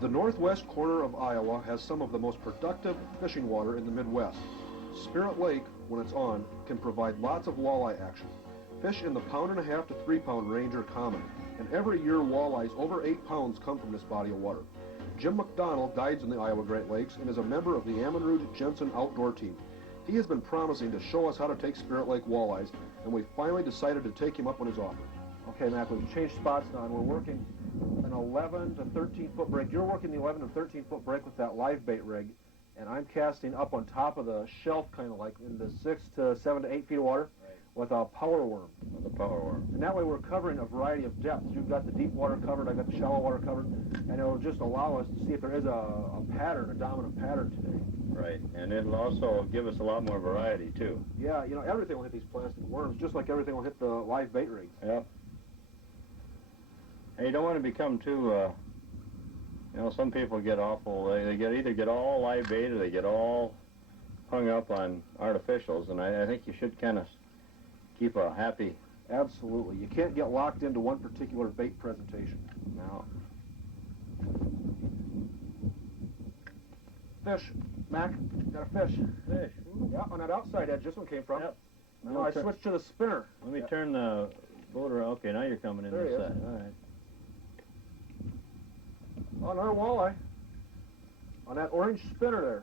The northwest corner of Iowa has some of the most productive fishing water in the Midwest. Spirt Lake, when it's on, can provide lots of walleye action. Fish in the 1.5 to 3 pound range are common, and every year walleyes over 8 pounds come from this body of water. Jim McDonnell guides in the Iowa Great Lakes and is a member of the Bob Jensen outdoor team. He has been promising to show us how to take Spirt Lake walleyes, and we finally decided to take him up on his offer. Okay, Mac, we've changed spots now, and we're working an 11 to 13 foot break. You're working the 11 to 13 foot break with that live bait rig, and I'm casting up on top of the shelf, kind of like in the 6 to 7 to 8 feet of water, right, with a power worm. With a power worm. And that way we're covering a variety of depths. You've got the deep water covered, I've got the shallow water covered, and it'll just allow us to see if there is a pattern, a dominant pattern today. Right, and it'll also give us a lot more variety too. Yeah, you know, everything will hit these plastic worms, just like everything will hit the live bait rigs. Yep. And you don't want to become too, you know, some people get awful, they either get all live bait or they get all hung up on artificials, and I think you should kind of keep a happy... Absolutely. You can't get locked into one particular bait presentation. No. Fish. Mac, got a fish. Fish. Yeah, on that outside edge this one came from. Yep. Now I switched to the spinner. Let me turn the boat around. Okay, now you're coming in there this he side. is. All right. Oh, another walleye. On that orange spinner there.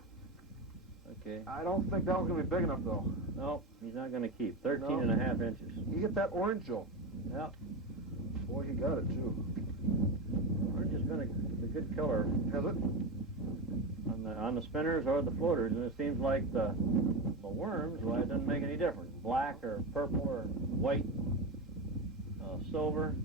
Okay. I don't think that one's going to be big enough, though. No, he's not going to keep. 13.5 inches. You get that orange, Joe. Yep. Boy, he got it, too. Orange has been a good color. Has it? On the spinners or the floaters, and it seems like the worms, well, it doesn't make any difference. Black or purple or white, silver.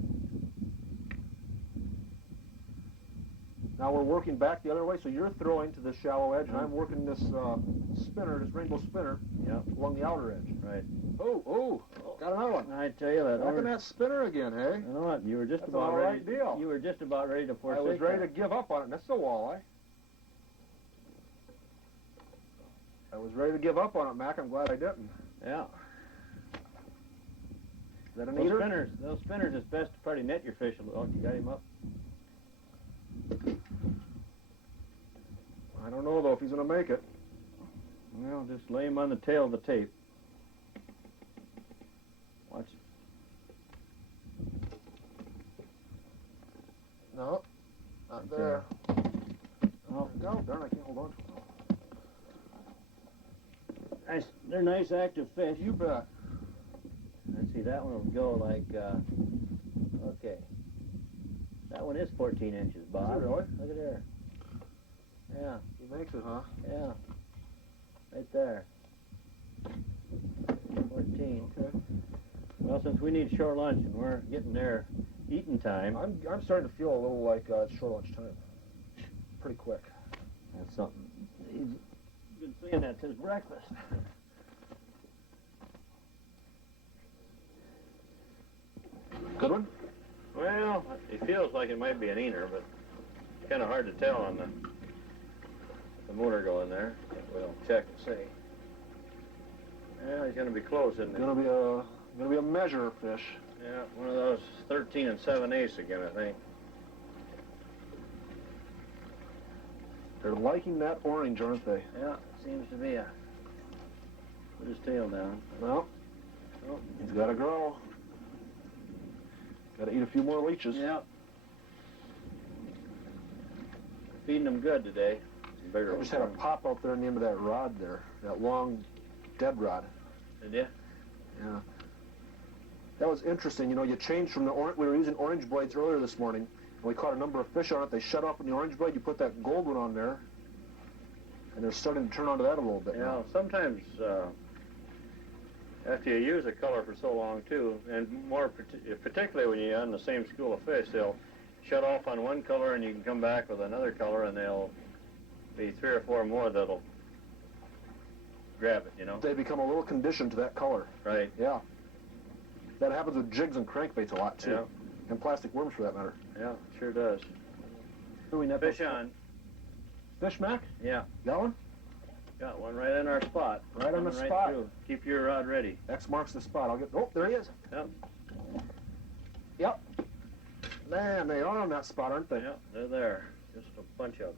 Now we're working back the other way, so you're throwing to the shallow edge, and I'm working this spinner, this rainbow spinner, yep, along the outer edge. Right. Oh, got another one. I tell you that. Back in that spinner again, hey? You know what? You were just That's about all ready. right deal. You were just about ready to forsake. I was ready to give up on it, and that's a walleye. I was ready to give up on it, Mac. I'm glad I didn't. Yeah. Is that an eater? Those spinners, it's best to probably net your fish a little. You got him up? I don't know, though, if he's going to make it. Well, just lay him on the tail of the tape. Watch. No, not Okay. there. Oh, No, darn, I can't hold on to him. nice. They're nice, active fish. You bet. Let's see, that one will go like, okay. That one is 14 inches, Bob. Is it really? Look at there. Yeah, He makes it, huh? yeah. Right there. 14. Okay. Well, since we need short lunch and we're getting there eating time. I'm starting to feel a little like it's short lunch time. Pretty quick. That's something. He's been saying that since breakfast. Good one? Well, it feels like it might be an eater, but it's kind of hard to tell on the motor going there. We'll check and see. Yeah, he's going to be close, isn't he? Gonna be a measure fish. Yeah, one of those 13 7/8 again, I think. They're liking that orange, aren't they? Yeah, seems to be a. Put his tail down. Well, he's got to grow. Got to eat a few more leeches. Yeah. Feeding them good today. Bigger I just had a pop out there in the end of that rod there, that long dead rod. Did you? Yeah. That was interesting. You know, you changed from the orange. We were using orange blades earlier this morning, and we caught a number of fish on it. They shut off in the orange blade. You put that gold one on there, and they're starting to turn onto that a little bit. Yeah, now. sometimes after you use a color for so long too, and more particularly when you're on the same school of fish, they'll shut off on one color and you can come back with another color, and there'll be 3 or 4 more that'll grab it, you know. They become a little conditioned to that color. Right. Yeah. That happens with jigs and crankbaits a lot too, Yeah. and plastic worms for that matter. Yeah, sure does. Fish on. Fish, Mac? Yeah. Got one? Got one right in our spot. Right on the Coming spot. Through. Keep your rod ready. X marks the spot. I'll get. Oh, there he is. Yep. Yep. Man, they are on that spot, aren't they? Yep, they're there. Just a bunch of them.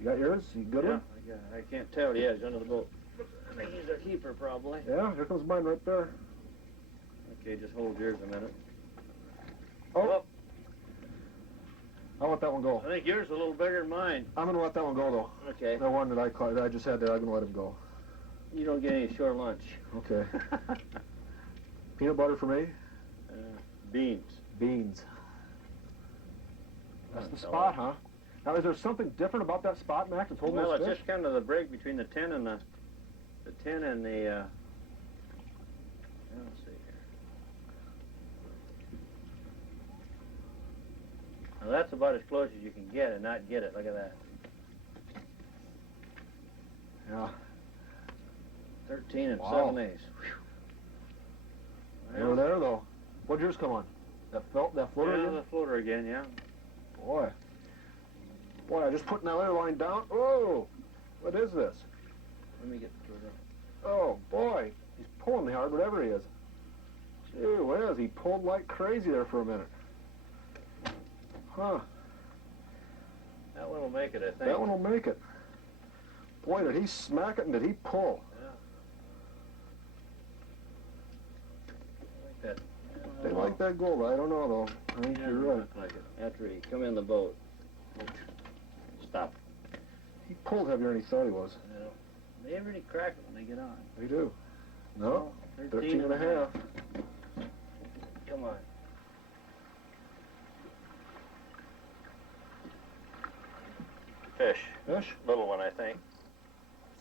You got yours? You good one? Yeah, I can't tell. Yeah, he's under the boat. I think he's a keeper, probably. Yeah, here comes mine right there. Okay, just hold yours a minute. Oh. I'll let that one go. I think yours is a little bigger than mine. I'm going to let that one go, though. Okay. The one that I caught, that I just had there, I'm going to let him go. You don't get any shore lunch. Okay. Peanut butter for me? Beans. Beans. That's the spot, huh? Now, is there something different about that spot, Mac, that's holding Well, those it's fish? just kind of the break between the 10 and the 10 and the, let's see here. Now, that's about as close as you can get and not get it. Look at that. Yeah. 13 and Wow. 7/8. They were there, though. What'd yours come on? That floater Yeah, again? the floater again, yeah. Boy. Boy, I just put that other line down. Whoa! What is this? Let me get through that. Oh, boy. He's pulling hard, whatever he is. Gee whiz, he pulled like crazy there for a minute. Huh. That one will make it, I think. That one will make it. Boy, did he smack it and did he pull. Yeah. I like that. They like that gold. I don't know, though. I think Yeah, you're right. look like it. After he come in the boat. Stop. He pulled heavier than he thought he was. Yeah. They really crack it when they get on. They do. No, 13 and a half. Come on. Fish. Fish? Little one, I think.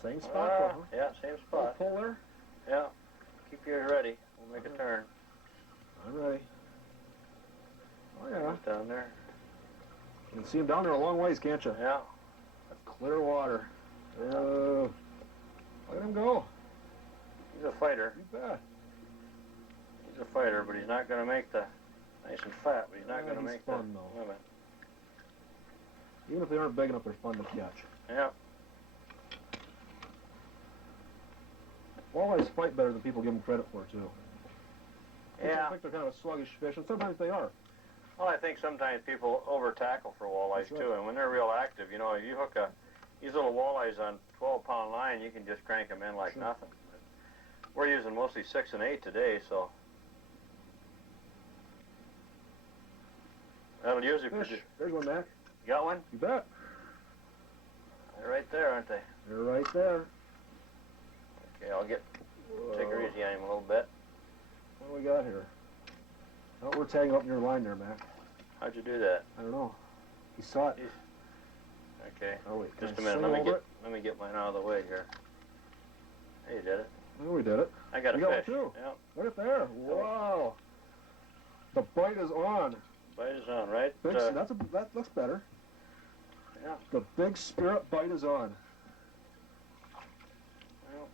Same spot, though, huh? Yeah, same spot. Pull there? Yeah. Keep yours ready. We'll make a turn. I'm ready. Oh, yeah. Down there. You can see him down there a long ways, can't you? Yeah. That's clear water. Look at him go. He's a fighter. You bet. He's a fighter, but he's not going to make the nice and fat, but he's not going to he's make fun, the though. limit. Even if they aren't big enough, they're fun to catch. Yeah. Walleyes fight better than people give them credit for, too. Yeah. I think they're kind of a sluggish fish, and sometimes they are. Well, I think sometimes people over-tackle for walleyes, That's right. too, and when they're real active, you know, if you hook these little walleyes on 12-pound line, you can just crank them in like Sure. nothing. We're using mostly 6 and 8 today, so that'll usually Fish. produce. There's one, Mac. You got one? You bet. They're right there, aren't they? They're right there. Okay, I'll take her Whoa. easy on him a little bit. What do we got here? Oh, we're tagging up near line there, Mac. How'd you do that? I don't know. He saw it. Okay. Oh, wait. Can Just I a minute. swing over it? Let me get mine out of the way here. Hey, you did it. Oh, we did it. I got a You got fish. one, too? Yeah. Look at there. Wow. The bite is on. Bite is on, right? Big, that looks better. Yeah. The big Spirit bite is on. Well,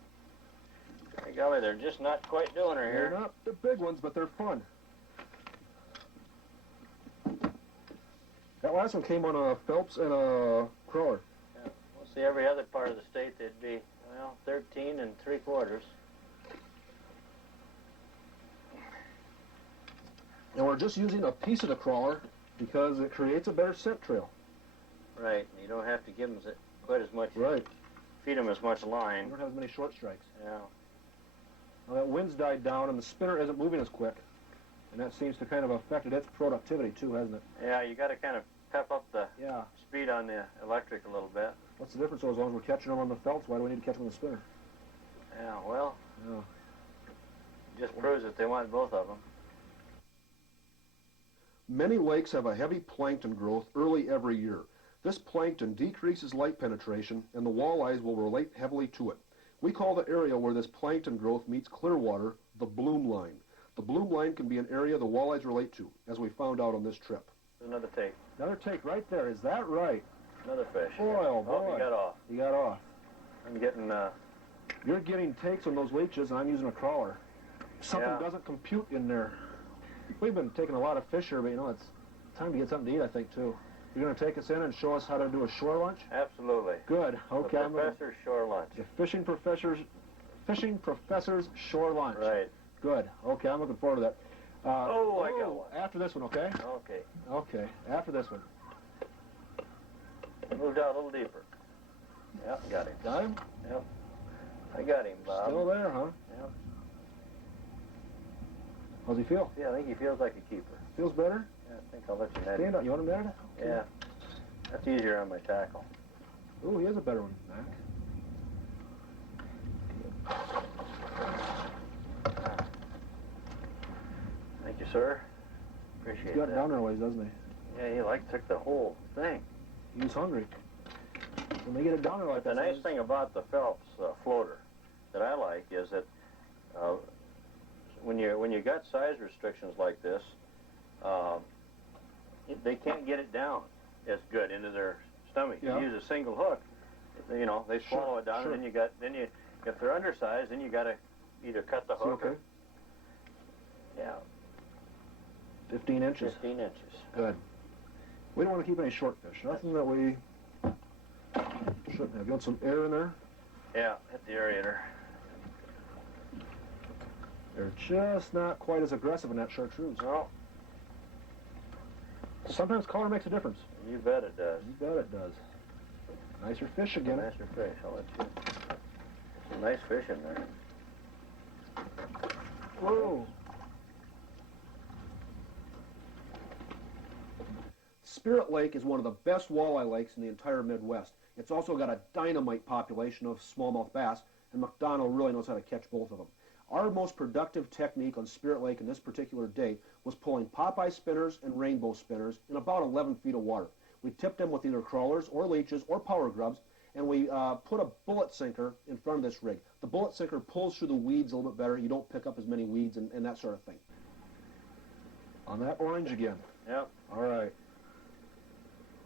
by golly, they're just not quite doing her They're here. not the big ones, but they're fun. That last one came on a Phelps and a crawler. Yeah. We'll see every other part of the state, they'd be, well, 13 3/4. And we're just using a piece of the crawler because it creates a better scent trail. Right. You don't have to give them quite as much, Right. feed them as much You line. don't have as many short strikes. Yeah. Now that wind's died down and the spinner isn't moving as quick. And that seems to kind of affected its productivity too, hasn't it? Yeah, you got to kind of pep up the Yeah. speed on the electric a little bit. What's the difference though? As long as we're catching them on the Phelps, why do we need to catch them on the spinner? Yeah, well, Yeah. it just proves that they want both of them. Many lakes have a heavy plankton growth early every year. This plankton decreases light penetration and the walleyes will relate heavily to it. We call the area where this plankton growth meets clear water the bloom line. The bloom line can be an area the walleyes relate to, as we found out on this trip. Another take. Another take right there. Is that right? Another fish. Boy, oh boy. Oh, he got off. He got off. I'm getting, You're getting takes on those leeches, and I'm using a crawler. Something Yeah. doesn't compute in there. We've been taking a lot of fish here, but you know, it's time to get something to eat, I think, too. You're going to take us in and show us how to do a shore lunch? absolutely. Good. Okay. The professor's shore lunch. The fishing professor's shore lunch. Right. Good. Okay, I'm looking forward to that. Oh, I got one. After this one, okay? Okay. Okay, after this one. Moved out a little deeper. Yep, got him. Got him? Yep. I got him, Bob. Still there, huh? Yep. How's he feel? Yeah, I think he feels like a keeper. Feels better? Yeah, I think I'll let you net Stand him. up. You want him there? Okay. Yeah. That's easier on my tackle. Ooh, he is a better one, Mac. Thank you, sir. Appreciate He's got that. it down there a ways, doesn't he? Yeah, he took the whole thing. He was hungry. When they get it down there like But the that, nice thing about the Phelps floater that I like is that when you got size restrictions like this, they can't get it down as good into their stomach. Yeah. You use a single hook, you know, they swallow it down, sure. and then if they're undersized, then you got to either cut the hook. okay? Yeah, 15 inches. 15 inches. Good. We don't want to keep any short fish. Nothing that we shouldn't have. You want some air in there? Yeah, hit the aerator. They're just not quite as aggressive in that chartreuse. No, Sometimes color makes a difference. you bet it does. You bet it does. Nicer fish again. Nicer fish. I'll let you. Some nice fish in there. Whoa. Spirt Lake is one of the best walleye lakes in the entire Midwest. It's also got a dynamite population of smallmouth bass, and McDonnell really knows how to catch both of them. Our most productive technique on Spirt Lake in this particular day was pulling Popeye spinners and rainbow spinners in about 11 feet of water. We tipped them with either crawlers or leeches or power grubs, and we put a bullet sinker in front of this rig. The bullet sinker pulls through the weeds a little bit better. You don't pick up as many weeds and that sort of thing. On that orange again. Yep. All right.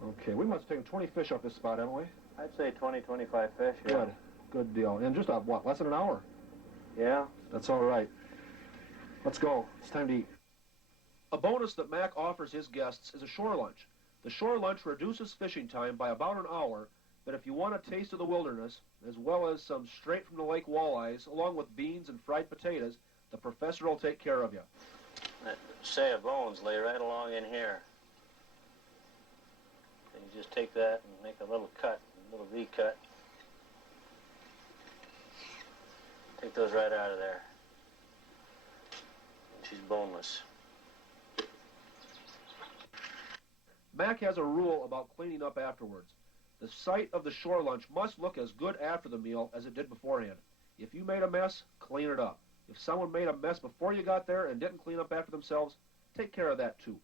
Okay, we must have taken 20 fish off this spot, haven't we? I'd say 20, 25 fish. Yeah. Good. Good deal. In just, what, less than an hour? Yeah. That's all right. Let's go. It's time to eat. A bonus that Mac offers his guests is a shore lunch. The shore lunch reduces fishing time by about an hour, but if you want a taste of the wilderness, as well as some straight from the lake walleyes, along with beans and fried potatoes, the professor will take care of you. That say of bones lay right along in here. So you just take that and make a little cut, a little V cut. Take those right out of there. And she's boneless. Mac has a rule about cleaning up afterwards. The site of the shore lunch must look as good after the meal as it did beforehand. If you made a mess, clean it up. If someone made a mess before you got there and didn't clean up after themselves, take care of that too.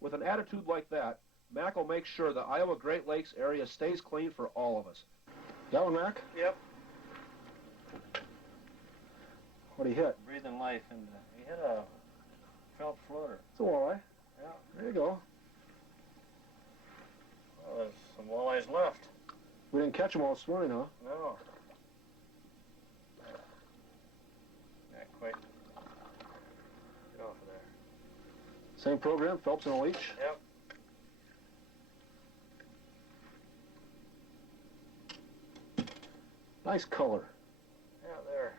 With an attitude like that, Mac will make sure the Iowa Great Lakes area stays clean for all of us. That one, Mac? Yep. What do you hit? Breathing life into. You hit a Phelps floater. It's a walleye. Yeah. There you go. Well, there's some walleyes left. We didn't catch them all this morning, huh? No. Not quite. Get off of there. Same program, Phelps and a leech. Yep. Nice color. Yeah, there.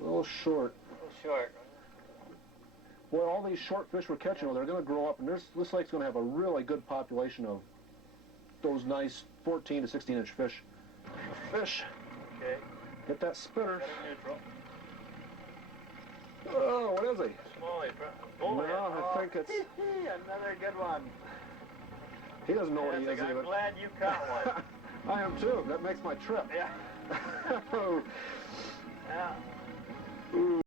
A little short. A little short. Boy, all these short fish we're catching, they're going to grow up, and this lake's going to have a really good population of those nice 14 to 16 inch fish. Fish. Okay. Get that spinner. Got it neutral. Oh, what is he? Smallie. No, I think it's... Another good one. He doesn't know what he is I'm either. glad you caught one. I am too. That makes my trip. Yeah. Oh. Yeah. Ooh.